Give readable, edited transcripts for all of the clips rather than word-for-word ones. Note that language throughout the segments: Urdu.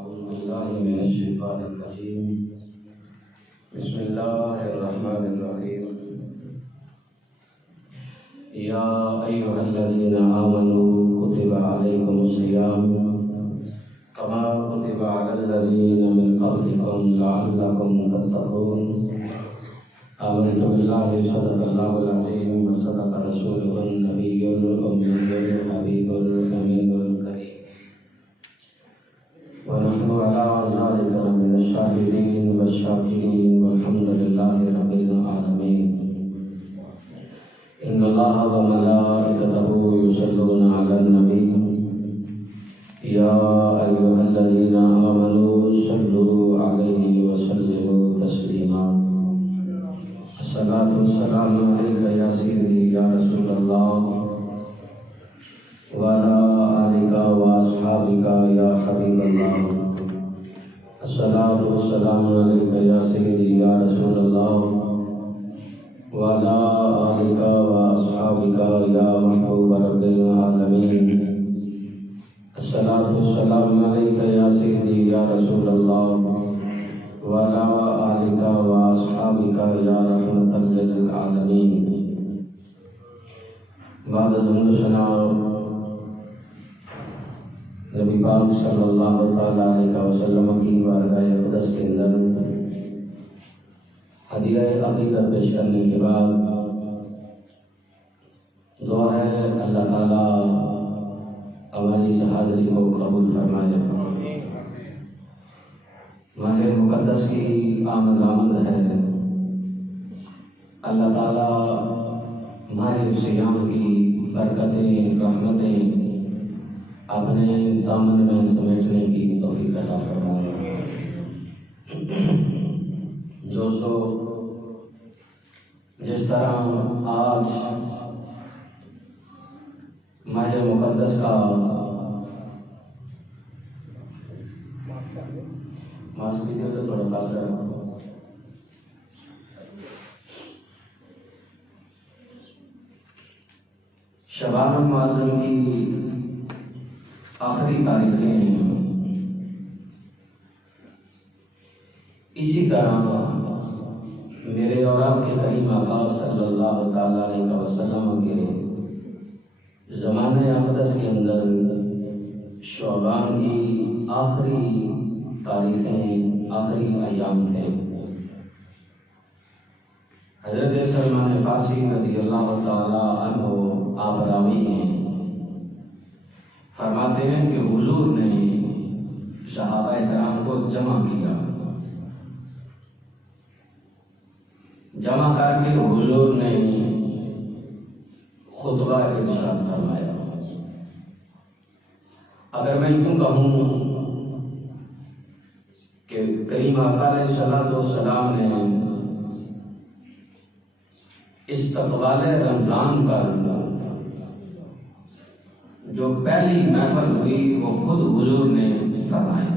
أعوذ بالله من الشيطان الرجيم. بسم الله الرحمن الرحيم. يا أيها الذين آمنوا كتب عليكم الصيام كما كتب على الذين من قبلكم لعلكم تتقون. آمنت بالله صدق الله العظيم وصدق رسوله النبي الأمي الحبيب الأمين الكريم، ونحن على ذلك من الشاهدين والشاكرين والحمد لله رب العالمين. إن الله وملائكته يصلون على النبي يا أيها الذين آمنوا صلوا عليه وسلموا تسليما. الصلاة والسلام عليك يا سيدي يا رسول الله وعلى آلك وأصحابك يا حبيب الله. الصلاة والسلام عليك يا سيدي يا رسول الله وعلى آلك وأصحابك يا محبوب رب العالمين. الصلاة والسلام عليك يا سيدي يا رسول الله وعلى آلك وأصحابك يا رحمة للعالمين. بعد السلام نبی پاک صلی اللہ تعالیٰ علیہ وسلم کی بارگاہ اقدس کے اندر ہدیہ عقیدت پیش کرنے کے بعد دعا ہے اللہ تعالیٰ ہماری اس حاضری کو قبول فرمائے. ماہ مقدس کی آمد ہے. اللہ تعالیٰ ماہ صیام کی برکتیں رحمتیں اپنے دامن میں سمیٹنے کی توفیق عطا فرمائے. دوستو، جس طرح آج ماہ مقدس کا ماسک ویڈیو تو تھوڑا پاس رکھو. شعبان المعظم کی آخری تاریخیں اسی طرح میرے اور آپ کے کریم آقا صلی اللہ تعالیٰ علیہ وسلم کے زمانۂ اقدس کے اندر شعبان کی آخری تاریخیں آخری ایام تھے. حضرت سلمان فارسی رضی اللہ تعالیٰ عنہ آپ راوی ہیں، فرماتے ہیں کہ حضور نے صحابہ کرام کو جمع کیا. جمع کر کے حضور نے خطبہ ارشاد فرمایا. اگر میں یوں کہوں کہ کریم آقا علیہ السلام نے استقبال رمضان پر جو پہلی محفل ہوئی وہ خود حضور نے فرمایا.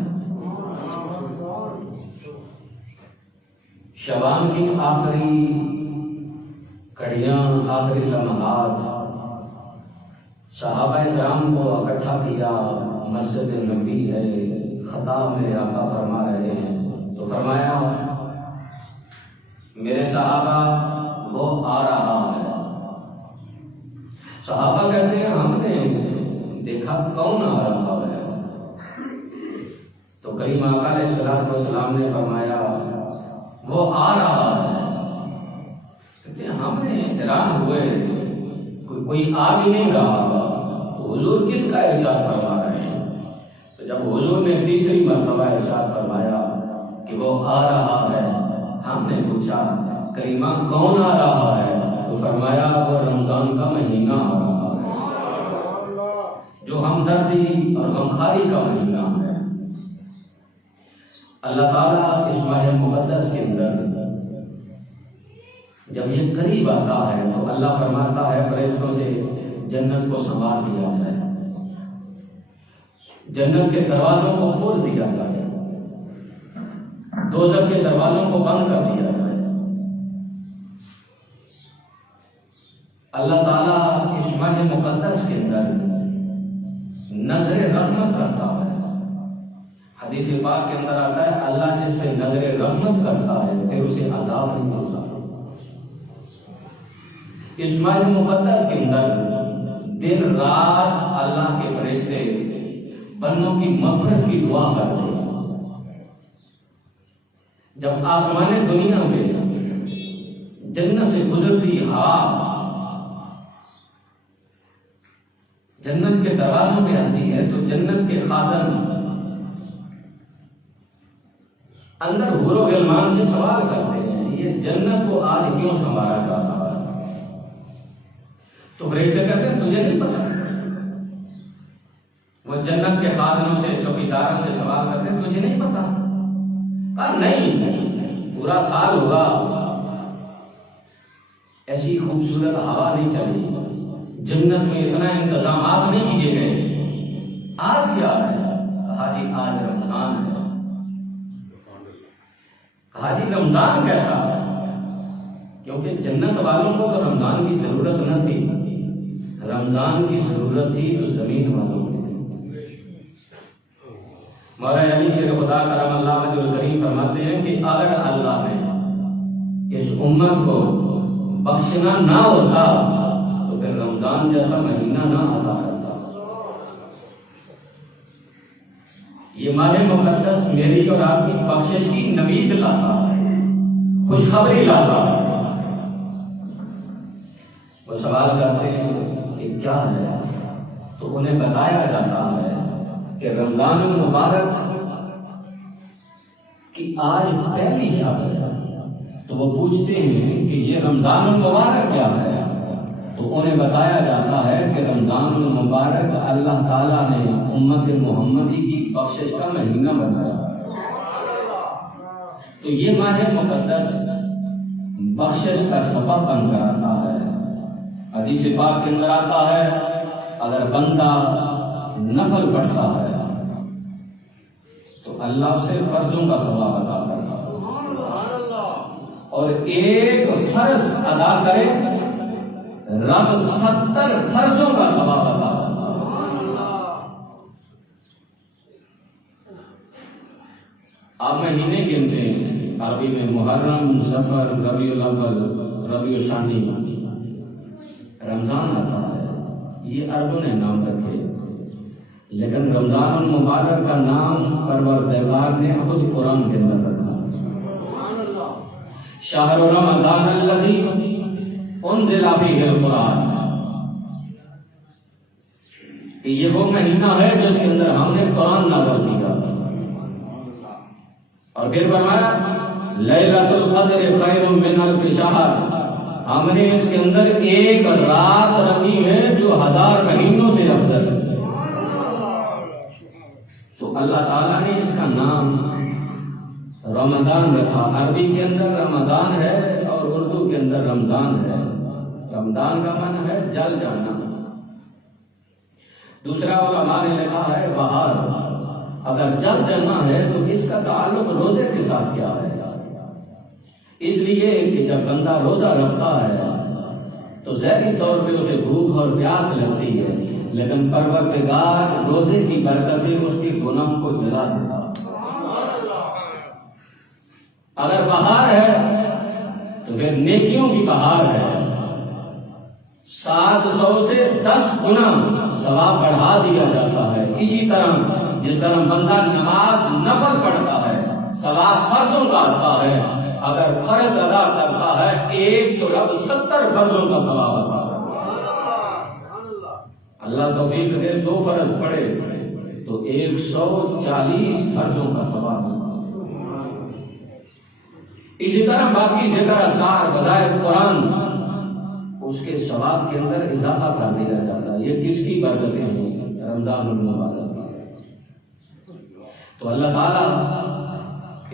شعبان کی آخری کڑیاں آخری لمحات صحابہ کرام کو اکٹھا کیا. مسجد نبی ہے، خطاب میں آقا فرما رہے ہیں تو فرمایا میرے صحابہ وہ آ رہا ہے. صحابہ کہتے ہیں ہم نے دیکھا کون آ رہا ہے؟ تو کریم آقا علیہ السلام نے فرمایا وہ آ رہا ہے. کہتے ہیں ہم نے حیران ہوئے کوئی آ بھی نہیں رہا تو حضور کس کا ارشاد فرما رہے ہیں؟ تو جب حضور نے تیسری مرتبہ ارشاد فرمایا کہ وہ آ رہا ہے، ہم نے پوچھا کریمہ کون آ رہا ہے؟ تو فرمایا وہ رمضان کا مہینہ آ رہا ہے جو ہمدردی اور غمخواری کا مہینہ ہے. اللہ تعالیٰ اس ماہ مقدس کے اندر جب یہ قریب آتا ہے تو اللہ فرماتا ہے فرشتوں سے جنت کو سنوار دیا جائے، جنت کے دروازوں کو کھول دیا جائے، دوزخ کے دروازوں کو بند کر دیا جائے. اللہ تعالیٰ اس ماہ مقدس کے اندر نظر رحمت کرتا ہے. حدیث پاک کے اندر آتا ہے اللہ جس پہ نظر رحمت کرتا ہے پھر اسے عذاب نہیں ہوتا۔ اس ماہ مقدس کے اندر دن رات اللہ کے فرشتے بندوں کی مغفرت کی دعا کرتے ہیں۔ جب آسمان دنیا میں جنت سے گزرتی ہوا جنت کے دروازوں پہ آتی ہے تو جنت کے خازن اندر حور و غلمان سے سوال کرتے ہیں یہ جنت کو آج کیوں سنوارا جاتا ہے؟ تو فرشتے کہتے ہیں تجھے نہیں پتا؟ وہ جنت کے خازنوں سے چوکیداروں سے سوال کرتے ہیں تجھے نہیں پتا؟ کہا نہیں، پورا سال ہوگا ایسی خوبصورت ہوا نہیں چلی، جنت میں اتنا انتظامات نہیں کیے گئے، آج کیا ہے؟ کہا جی آج رمضان ہے۔ کہا جی رمضان کیسا ہے؟ کیونکہ جنت والوں کو تو رمضان کی ضرورت نہ تھی، رمضان کی ضرورت تھی تو زمین والوں کو۔ مولانا علی شیر خدا کرم اللہ وجہ الکریم فرماتے ہیں کہ اگر اللہ نے اس امت کو بخشنا نہ ہوتا تو پھر رمضان جیسا مہینہ نہ عطا کرتا۔ یہ ماہ مقدس میری اور آپ کی بخشش کی نوید لاتا ہے، خوشخبری لاتا ہے۔ وہ سوال کرتے ہیں کہ کیا ہے؟ تو انہیں بتایا جاتا ہے کہ رمضان المبارک کی آج پہلی شب ہے۔ تو وہ پوچھتے ہیں کہ یہ رمضان المبارک کیا ہے؟ تو انہیں بتایا جاتا ہے کہ رمضان المبارک اللہ تعالیٰ نے امت محمدی کی بخشش کا مہینہ بنایا۔ تو یہ ماہ مقدس بخشش کا سبب بن کر آتا ہے۔ حدیث پاک کے اندر آتا ہے اگر بندہ نفل پڑھتا ہے تو اللہ اسے فرضوں کا ثواب عطا کرتا ہے، اور ایک فرض ادا کرے رب 70 فرضوں کا ثواب عطا کرتا ہے۔ آپ مہینے گنتے ہیں عربی میں محرم، صفر، ربیع الاول، ربیع الثانی، رمضان آتا ہے، یہ عربوں نے نام رکھے، لیکن رمضان المبارک کا نام پروردگار نے خود قرآن کے اندر رکھا۔ شہر رمضان الذی انزل فیہ القرآن، یہ وہ مہینہ ہے جس کے اندر ہم نے قرآن نازل کیا۔ اور پھر فرمایا لیلۃ القدر خیر من الف شہر، ہم نے اس کے اندر ایک رات رکھی ہے جو 1000 مہینوں سے افضل ہے۔ تو اللہ تعالیٰ نے اس کا نام رمضان رکھا۔ عربی کے اندر رمضان ہے اور اردو کے اندر رمضان ہے۔ رمضان کا معنی ہے جل جانا۔ دوسرا علماء نے لکھا ہے بہار۔ اگر جل جانا ہے تو اس کا تعلق روزے کے ساتھ کیا ہے؟ اس لیے کہ جب بندہ روزہ رکھتا ہے تو ظاہری طور پہ اسے بھوک اور پیاس لگتی ہے، لیکن پروردگار روزے کی برکت سے اس کے گناہ کو جلا دیتا۔ اگر بہار ہے تو پھر نیکیوں کی بہار ہے، 700 سے 10 گنا ثواب بڑھا دیا جاتا ہے۔ اسی طرح جس طرح بندہ نماز نفل پڑھتا ہے ثواب فرضوں کا آتا ہے، اگر فرض ادا کرتا ہے ایک تو رب 70 فرضوں کا ثواب عطا کرتا ہے۔ اللہ توفیق دے 2 فرض پڑھے تو 140 فرضوں کا ثواب ملتا ہے۔ اسی طرح باقی ذکر اذکار وظائف قرآن اس کے ثواب کے اندر اضافہ کر دیا جاتا ہے۔ یہ کس کی برکتیں ہیں؟ رمضان المبارک۔ تو اللہ تعالیٰ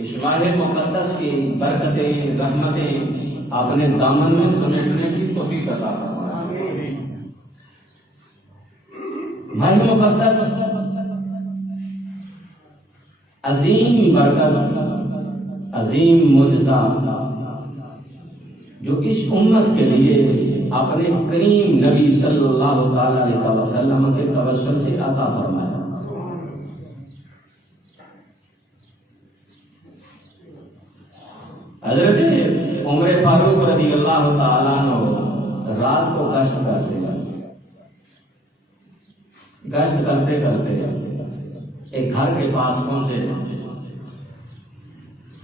اس ماہ مقدس کی برکتیں رحمتیں اپنے دامن میں سمیٹنے کی توفیق عطا فرمائے۔ ماہ مقدس عظیم برکت، عظیم معجزہ جو اس امت کے لیے اپنے کریم نبی صلی اللہ تعالی علیہ وسلم کے توسل سے عطا فرمایا۔ حضرت عمر فاروق رضی اللہ تعالیٰ عنہ رات کو گشت کرتے ہیں، گشت کرتے کرتے ایک گھر کے پاس پہنچے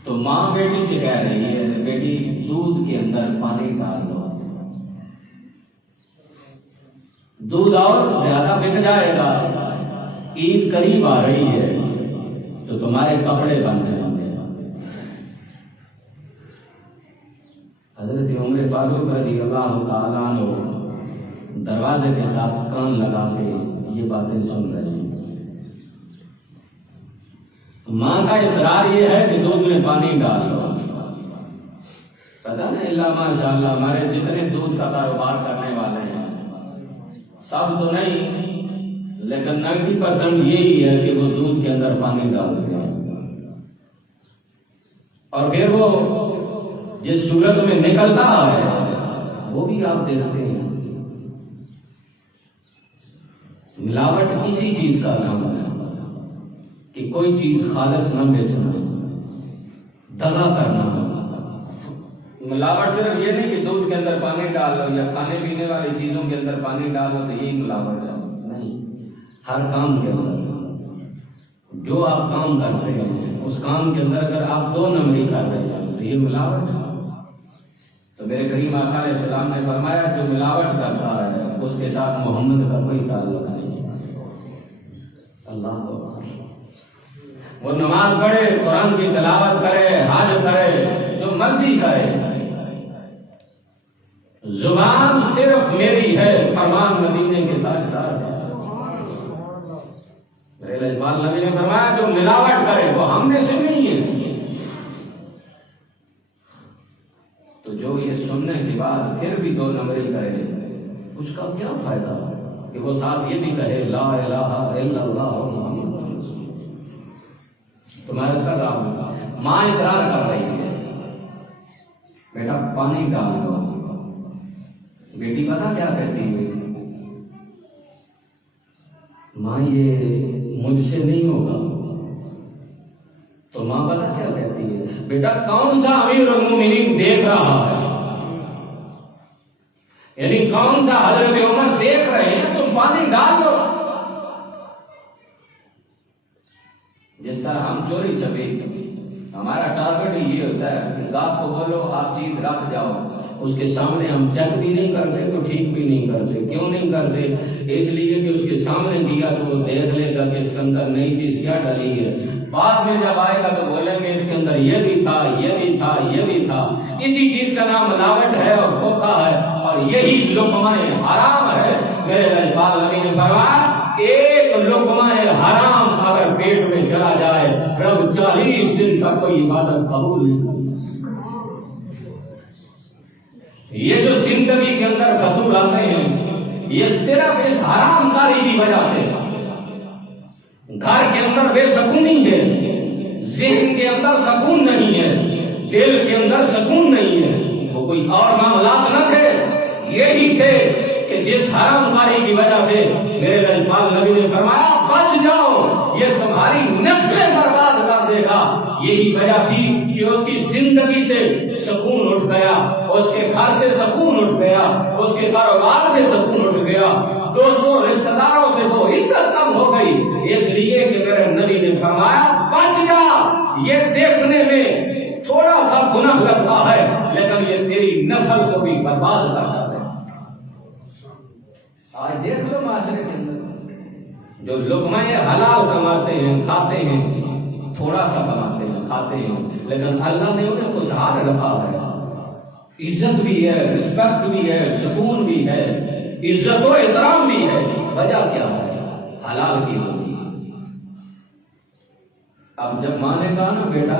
تو ماں بیٹی سے کہہ رہی ہے بیٹی دودھ کے اندر پانی ڈال دو، دودھ اور زیادہ بک جائے گا، عید قریب آ رہی ہے تو تمہارے کپڑے بن جائیں گے۔ حضرت عمر فاروق رضی اللہ تعالیٰ عنہ دروازے کے ساتھ کان لگا کے یہ باتیں سن رہے ہیں۔ ماں کا اصرار یہ ہے کہ دودھ میں پانی ڈال دو۔ پتہ نہیں اللہ ماشاء اللہ ہمارے جتنے دودھ کا کاروبار کرنے والے ہیں سب تو نہیں لیکن 90% یہی ہے کہ وہ دودھ کے اندر پانی ڈال دیا اور پھر وہ جس صورت میں نکلتا ہے وہ بھی آپ دیکھتے ہیں۔ ملاوٹ کسی چیز کا نام ہے کہ کوئی چیز خالص نہ بیچنا، دغا کرنا۔ ملاوٹ صرف یہ نہیں کہ دودھ کے اندر پانی ڈال لو یا کھانے پینے والی چیزوں کے اندر پانی ڈال لو تو یہی ملاوٹ ہے، نہیں۔ ہر کام کے اندر جو آپ کام کرتے ہیں اس کام کے اندر اگر آپ 2 نمبری کر رہے ہیں تو یہ ملاوٹ ہے۔ تو میرے کریم آقا علیہ السلام نے فرمایا جو ملاوٹ کرتا ہے اس کے ساتھ محمد کا کوئی تعلق نہیں۔ اللہ کو وہ نماز پڑھے، قرآن کی تلاوت کرے، حج کرے، جو مرضی کرے، زبان صرف میری ہے، فرمان مدینے کے تاجدار کا۔ میرے اجمال نبی نے فرمایا جو ملاوٹ کرے وہ ہم میں سے نہیں ہے۔ تو جو یہ سننے کے بعد پھر بھی 2 نمبری کرے اس کا کیا فائدہ کہ وہ ساتھ یہ بھی کہے لا الہ الا اللہ محمد رسول اللہ۔ تمہارا اس کا کام ہے۔ ماں اصرار کر رہی ہے بیٹا پانی ڈال دو، بیٹی پتا کیا کہتی ہے ماں یہ مجھ سے نہیں ہوگا، تو ماں پتا کیا کہتی ہے بیٹا کون سا امیر المومنین دیکھ رہا ہے، یعنی کون سا حضرت عمر دیکھ رہے ہیں، تم پانی ڈال دو۔ جس طرح ہم چوری چھپی ہمارا ٹارگٹ یہ ہوتا ہے کہ گاہک کو بولو آپ چیز رکھ جاؤ، اس کے سامنے ہم چیک بھی نہیں کرتے تو ٹھیک بھی نہیں کرتے۔ کیوں نہیں کرتے؟ اس لیے کہ اس کے سامنے دیا تو وہ دیکھ لے گا کہ اس کے اندر نئی چیز کیا ڈلی ہے، بعد میں جب آئے گا تو بولیں گے اس کے اندر یہ بھی تھا، یہ بھی تھا، یہ بھی تھا۔ اسی چیز کا نام ملاوٹ ہے اور دھوکہ ہے اور یہی لقمہ حرام ہے۔ میرے اجمال نبی نے فرمایا ایک لقمہ حرام اگر پیٹ میں چلا جائے رب 40 دن تک کوئی عبادت قبول نہیں کرتا۔ یہ جو زندگی کے اندر فتور آتے ہیں یہ صرف اس حرام کاری کی وجہ سے۔ گھر کے اندر بے سکونی ہے، ذہن کے اندر سکون نہیں ہے، دل کے اندر سکون نہیں ہے، وہ کوئی اور معاملات نہ تھے، یہی تھے کہ جس حرام کاری کی وجہ سے میرے اجمال نبی نے فرمایا بچ جاؤ یہ تمہاری نسلیں برباد کر دے گا۔ یہی وجہ تھی کہ اس کی زندگی سے سکون اٹھ گیا، اس کے گھر سے سکون اٹھ گیا، اس کے کاروبار سے سکون اٹھ گیا، دوستوں رشتہ داروں سے وہ عزت کم ہو گئی، اس لیے کہ میرے نبی نے فرمایا بچ جا، یہ دیکھنے میں تھوڑا سا گناہ لگتا ہے لیکن یہ تیری نسل کو بھی برباد کرتا ہے۔ آج دیکھ لو معاشرے کے اندر جو لقمہ حلال کماتے ہیں، کھاتے ہیں، تھوڑا سا کماتے ہیں، کھاتے ہیں، لیکن اللہ نے انہیں خوشحال رکھا ہے، عزت بھی ہے، رسپیکٹ بھی ہے، سکون بھی ہے، عزت و احترام بھی ہے۔ وجہ کیا ہے؟ حلال کی روزی۔ اب جب ماں نے کہا نا بیٹا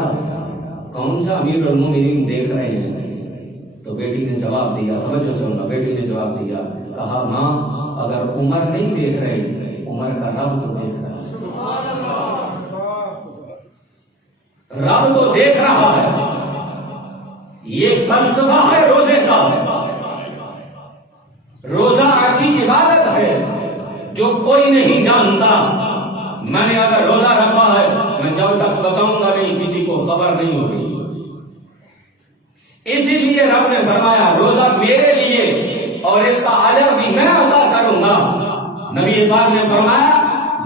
کون سا امیر المومنین دیکھ رہے ہیں تو بیٹی نے جواب دیا، توجہ سننا، بیٹی نے جواب دیا، کہا ماں اگر عمر نہیں دیکھ رہے عمر کا رب تو دیکھ رہا ہے، رب تو دیکھ رہا ہے۔ یہ فلسفہ ہے روزے کا۔ روزہ ایسی عبادت ہے جو کوئی نہیں جانتا۔ میں نے اگر روزہ رکھا ہے میں جب تک بتاؤں گا نہیں کسی کو خبر نہیں ہوگی۔ اسی لیے رب نے فرمایا روزہ میرے لیے اور اس کا اجر بھی میں عطا کروں گا۔ نبی پاک نے فرمایا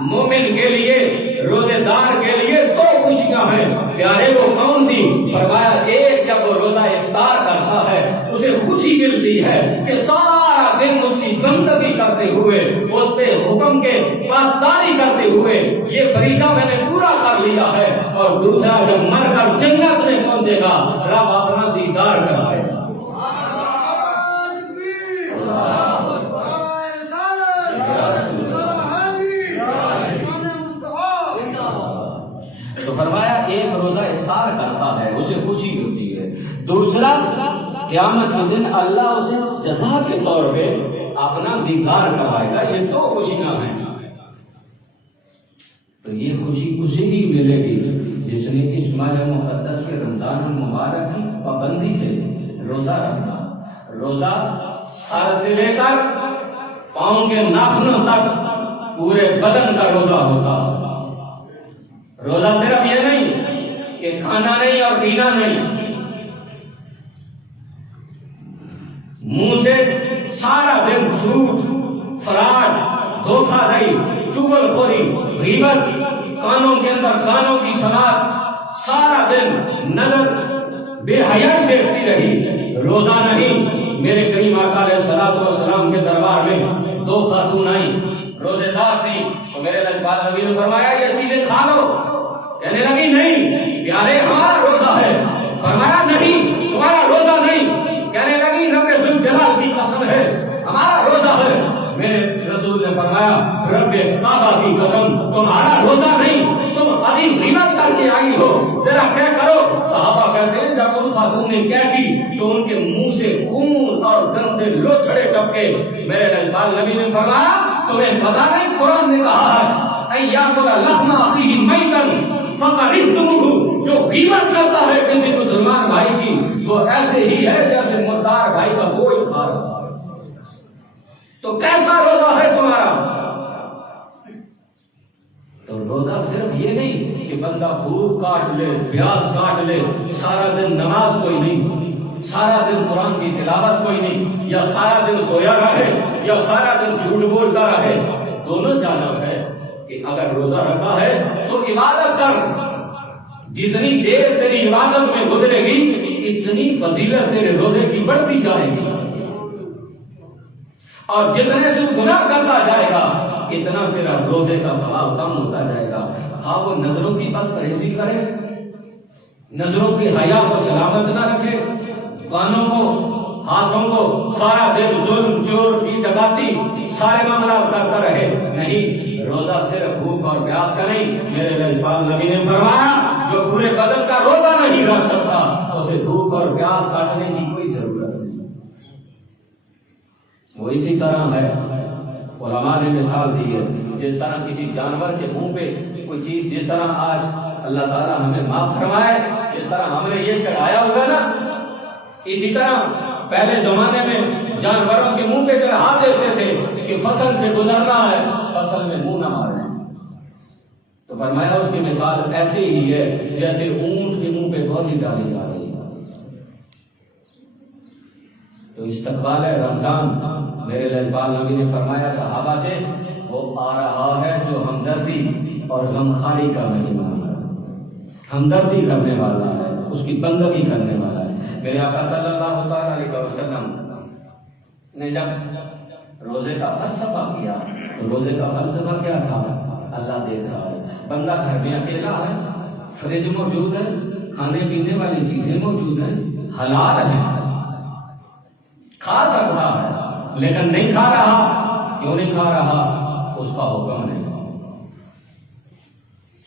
مومن کے لیے روزے دار کے لیے دو خوشیاں ہیں، پیارے وہ کون سی؟ فرمایا ایک جب وہ روزہ افطار کرتا ہے اسے خوشی ملتی ہے کہ سارا دن اس کی بندگی کرتے ہوئے اس پہ حکم کے پاسداری کرتے ہوئے یہ فریضہ میں نے پورا کر لیا ہے، اور دوسرا جب مر کر جنت میں پہنچے گا رب اپنا دیدار کرائے گا۔ تو فرمایا ایک روزہ افطار کرتا ہے اسے خوشی ہوتی ہے، دوسرا قیامت کے دن اللہ اسے جزا کے طور پہ اپنا دیدار کروائے گا۔ یہ دو خوشیاں ہیں، تو یہ خوشی اسے ہی ملے گی جس نے اس ماہ مقدس کے رمضان المبارک کی پابندی سے روزہ رکھا۔ روزہ سر سے لے کر پاؤں کے ناخنوں تک پورے بدن کا روزہ ہوتا۔ روزہ صرف یہ نہیں کہ کھانا نہیں اور پینا نہیں، منہ سے سارا دن جھوٹ، فراڈ، دھوکہ دہی، چغل خوری، غیبت، کانوں کے اندر گانوں کی سماعت، سارا دن نظر بے حیائی دیکھتی رہی۔ روزہ نہیں۔ میرے کریم آقا علیہ الصلوۃ والسلام کے دربار میں دو خاتون آئیں، روزے دار تھیں، تو میرے لجپال نبی نے فرمایا یہ چیزیں کھا لو۔ کہنے لگی نہیں پیارے ہمارا روزہ ہے۔ فرمایا نہیں تمہارا روزہ نہیں۔ کہنے لگی رب ذوالجلال کی قسم ہے ہمارا روزہ ہے۔ میرے رسول نے فرمایا رب کعبہ کی قسم تمہارا روزہ نہیں، تم ابھی غیبت کر کے آئی ہو، ذرا کیا کرو۔ صحابہ کہتے ہیں جب ان خاتون نے کہہ دی تو ان کے منہ سے خون اور گندے لوچڑے ٹپکے۔ میرے لجپال نبی نے فرمایا تمہیں پتہ نہیں قرآن نے کہا ہے ان یاکل لحم اخیہ میتا فکرہتموہ، جو غیبت کرتا ہے کسی مسلمان بھائی کی وہ ایسے ہی ہے جیسے مردار بھائی کا گوشت کھا رہا ہے۔ تو کیسا روزہ ہے تمہارا؟ تو روزہ صرف یہ نہیں کہ بندہ بھوک کاٹ لے، پیاس کاٹ لے، سارا دن نماز کوئی نہیں، سارا دن قرآن کی تلاوت کوئی نہیں، یا سارا دن سویا رہے یا سارا دن جھوٹ بولتا رہے۔ دونوں جانب ہے کہ اگر روزہ رکھا ہے تو عبادت کر، جتنی دیر تیری عبادت میں گزرے گی اتنی فضیلت تیرے روزے کی بڑھتی جائے گی، اور جتنے تو گناہ کرتا جائے گا اتنا تیرا روزے کا ثواب کم ہوتا جائے گا۔ خواہ وہ نظروں کی بد پرہیزی کرے، نظروں کی حیا کو سلامت نہ رکھے، کانوں کو، ہاتھوں کو سارا دن ظلم، چور کی ڈکاتی سارے معاملات کرتا رہے، نہیں۔ روزہ صرف بھوک اور پیاس کا نہیں۔ میرے لجپال نبی نے فرمایا جو پورے بدن کا روزہ نہیں رکھ سکتا اسے بھوک اور پیاس کاٹنے کی کوئی ضرورت نہیں۔ وہ اسی طرح ہے، علماء نے مثال دی ہے، جس طرح کسی جانور کے منہ پہ کوئی چیز، جس طرح آج اللہ تعالیٰ ہمیں معاف فرمائے، جس طرح ہم نے یہ چڑھایا ہوگا نا، اسی طرح پہلے زمانے میں جانوروں کے منہ پہ چڑھا دیتے تھے کہ فصل سے گزرنا ہے، فصل میں منہ نہ مارنا۔ تو فرمایا اس کی مثال ایسے ہی ہے جیسے اونٹ کے منہ پہ پودی ڈالی جا رہی ہے۔ تو استقبال رمضان میرے لجپال نبی نے فرمایا صحابہ سے وہ آ رہا ہے جو ہمدردی اور غمخواری کا مہمان ہے، ہمدردی کرنے والا ہے، اس کی بندگی کرنے والا ہے۔ میرے آقا صلی اللہ تعالیٰ علیہ وسلم نے جب روزے کا فلسفہ کیا تو روزے کا فلسفہ کیا تھا؟ اللہ دیکھ رہا ہے، بندہ گھر میں اکیلا ہے، فریج موجود ہے، کھانے پینے والی چیزیں موجود ہیں، حلال ہیں، کھا سکتا ہے لیکن نہیں کھا رہا۔ کیوں نہیں کھا رہا؟ اس کا حکم نہیں۔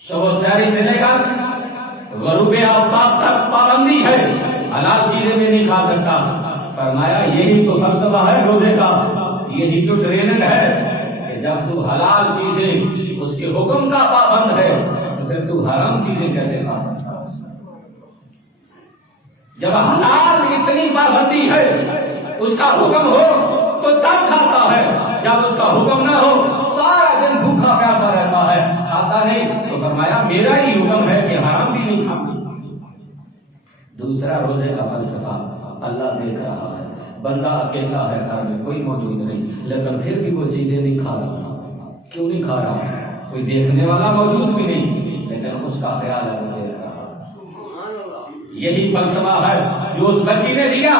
صبح سحری سے لے کر غروب آفتاب تک پابندی ہے، حلال چیزیں بھی نہیں کھا سکتا۔ فرمایا یہی تو فلسفہ ہے روزے کا، یہی تو ٹریننگ ہے کہ جب تو حلال چیزیں اس کے حکم کا پابند ہے تو پھر تو حرام چیزیں کیسے کھا سکتا؟ جب حلال اتنی پابندی ہے، اس کا حکم ہو تو تب کھاتا ہے، جب اس کا حکم نہ ہو سارا دن بھوکا پیاسا رہتا ہے، کھاتا نہیں۔ تو فرمایا میرا ہی حکم ہے کہ حرام بھی نہیں کھانا۔ دوسرا روزے کا فلسفہ اللہ دیکھ رہا ہے، بندہ اکیلا ہے گھر میں، کوئی موجود نہیں، لیکن پھر بھی وہ چیزیں نہیں کھا رہا۔ کیوں نہیں کھا رہا؟ کوئی دیکھنے والا موجود بھی نہیں، لیکن اس کا خیال ہے وہ دیکھ رہا۔ یہی فلسفہ ہے جو اس بچی نے دیا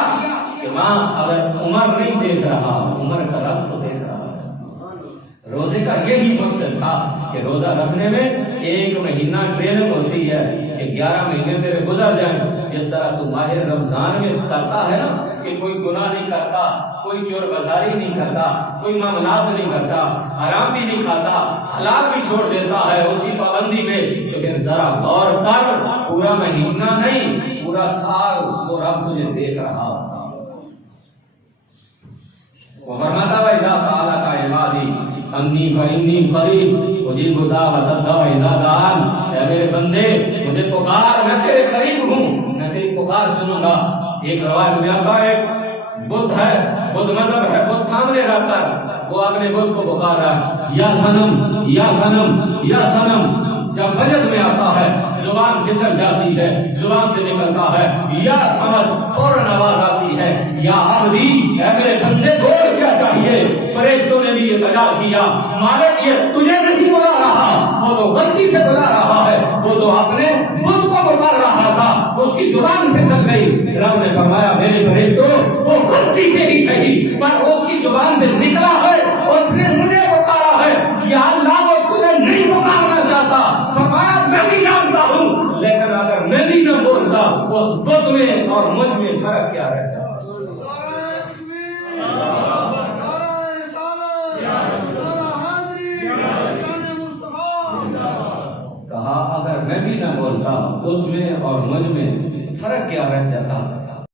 کہ ماں اگر عمر نہیں دیکھ رہا، عمر کا رب تو دیکھ رہا ہے۔ روزے کا یہی مقصد تھا کہ روزہ رکھنے میں 1 مہینہ ٹریننگ ہوتی ہے کہ 11 مہینے تیرے گزر جائیں۔ جس طرح تو ماہ رمضان میں کرتا ہے نا کہ کوئی گناہ نہیں کرتا، کوئی چور بازاری نہیں کرتا، کوئی معاملات نہیں کرتا، حرام بھی نہیں کھاتا، حلال بھی چھوڑ دیتا ہے اس کی پابندی میں، لیکن ذرا غور کر، پورا مہینہ نہیں پورا سال وہ رب تجھے دیکھ رہا ہوتا۔ وہ فرماتا ہے اذا سألک عبادی انی فانی قریب اجیب دعوت الداعی اذا دعان، اے میرے بندے مجھے پکار، میں تیرے قریب ہوں، میں تیری پکار سنوں گا۔ ایک روایت میں آتا ہے بدھ ہے، بدھ مذہب ہے، بدھ سامنے رہ کر وہ اپنے بدھ کو پکار رہا ہے، یا صنم یا صنم یا صنم۔ جب وجد میں آتا ہے زبان پھسل جاتی ہے، زبان سے نکلتا ہے یا سمجھ، فوراً آواز آتی ہے یا عبدی، اے میرے بندے بول کیا چاہیے۔ فرشتوں نے بھی یہ تجا کیا، مالک یہ تجھے نہیں بلا رہا، وہ تو غلطی سے بلا رہا ہے، وہ تو اپنے بدھ کو پکار رہا تھا، اس کی زبان پھسل گئی۔ رب نے فرمایا میرے فرشتوں وہ غلطی سے ہی صحیح پر اس کی زبان سے نکلا ہے، اس نے مجھے پکارا ہے، یا اللہ وہ تجھے نہیں پکارنا چاہتا۔ فرمایا میں بھی جانتا ہوں، لیکن اگر میں بھی نہ بولتا اس بدھ میں اور مجھ میں فرق کیا رہتا؟ کہا اگر میں بھی نہ بولتا اس میں اور مجھ میں فرق کیا رہ جاتا؟